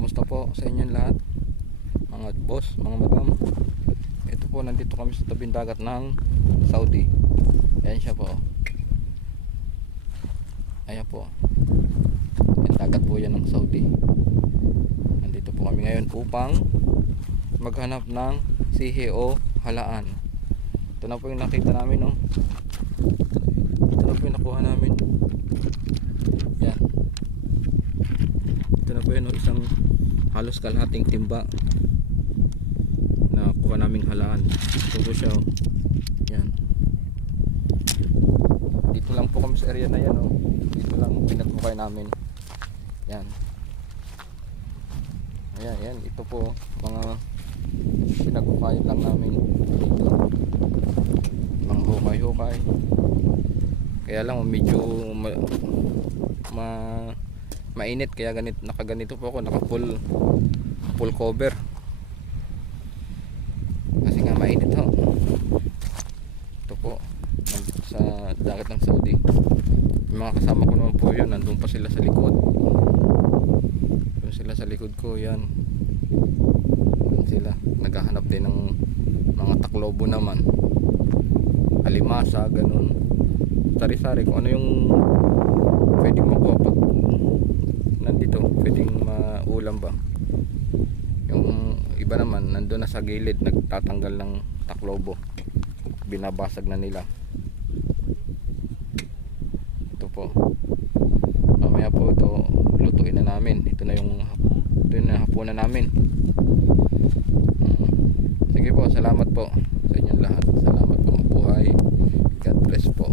Kumusta po sa inyong lahat, mga boss, mga madam? Ito po, nandito kami sa tabing dagat ng Saudi. Ayan siya po. Ayan po. Ayan, dagat po yan ng Saudi. Nandito po kami ngayon upang maghanap ng sihi o halaan. Ito na po yung nakita namin, no? Ito na po yung nakuha namin. Yan. Ito na po yun, no? Isang halos kalahating timba na kuha naming halaan. Ito po siya, oh. Yan. Dito lang po kami sa area na yan, oh. Dito lang pinatbukay namin. Yan. Ayan, yan. Ito po mga pinagbukayan lang namin dito. Mga hukay-hukay. Kaya lang medyo mainit, kaya nakaganito po ako, naka full cover kasi nga mainit, ho. Ito po, nandito sa dagat ng Saudi. Yung mga kasama ko naman po yun, nandun pa sila sa likod. Doon sila sa likod ko, yan. Doon sila, naghahanap din ng mga taklobo naman, alimasa, ganun, sari-sari, kung ano yung pwedeng makuha pag nandito, pwedeng maulam ba. Yung iba naman nandun na sa gilid, nagtatanggal ng taklobo, binabasag na nila. Ito po, mamaya po ito lutuin na namin. Ito na yung hapunan namin. Sige po, salamat po sa inyong lahat. Salamat po, mabuhay. God bless po.